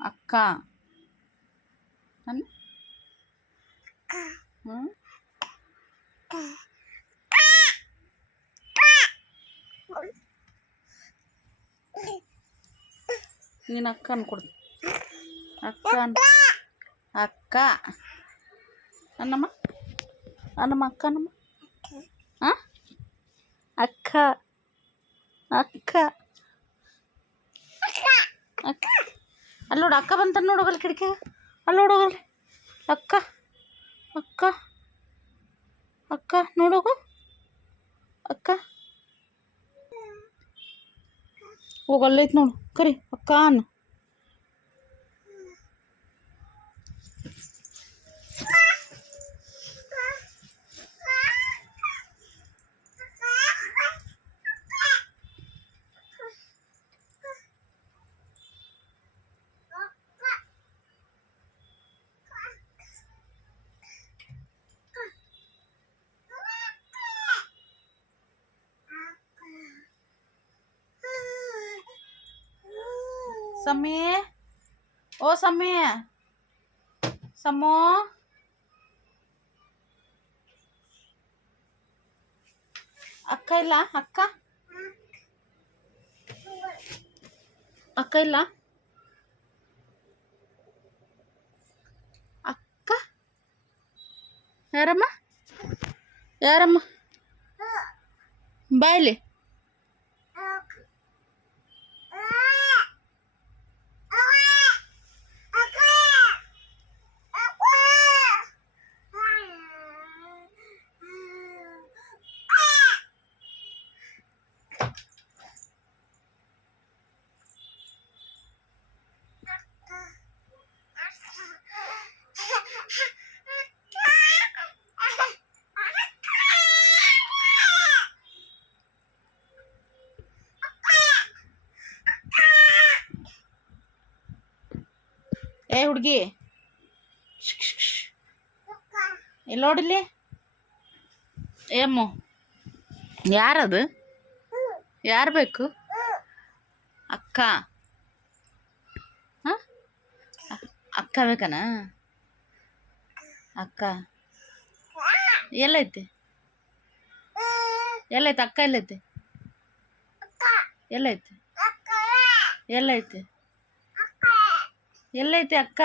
ಅಕ್ಕ ಅನ್ನ ನೀನು ಅಕ್ಕ ಅನ್ಕೊಡ್ತೀನಿ. ಅಕ್ಕ ಅಕ್ಕ ಅನ್ನಮ್ಮ ಅನ್ನಮ್ಮ ಅಕ್ಕ ಅನ್ನಮ್ಮ. ಹಾಂ ಅಕ್ಕ ಅಕ್ಕ ಅಕ್ಕ ಅಲ್ಲಿ ನೋಡು ಅಕ್ಕ ಬಂತ ನೋಡೋಗಲ್ಲ ಕಿಟಕಿಯಾಗ. ಅಲ್ಲಿ ನೋಡೋಗಲ್ಲ ಅಕ್ಕ ಅಕ್ಕ ಅಕ್ಕ ನೋಡೋಗು ಅಕ್ಕ ಹೋಗಲ್ಲೈತೆ ನೋಡು. ಕರಿ ಅಕ್ಕ ಅನ್ನು. ಸಮೀ ಓ ಸಮೀ ಸಮೋ ಅಕ್ಕ ಇಲ್ಲ ಅಕ್ಕ ಅಕ್ಕ ಇಲ್ಲ ಅಕ್ಕ ಯಾರಮ್ಮ ಯಾರಮ್ಮ ಬಾಯ್ಲಿ ಏ ಹುಡುಗಿ ಇಲ್ಲಿ ನೋಡಿಲ್ಲಿ ಏಮ್ಮು ಯಾರದು ಯಾರು ಬೇಕು ಅಕ್ಕ ಹಾಂ ಅಕ್ಕ ಬೇಕನ ಅಕ್ಕ ಎಲ್ಲೈತಿ ಎಲ್ಲೈತಿ ಅಕ್ಕ ಎಲ್ಲೈತಿ ಎಲ್ಲೈತಿ ಎಲ್ಲೈತಿ ಎಲ್ಲೈತಿ ಅಕ್ಕ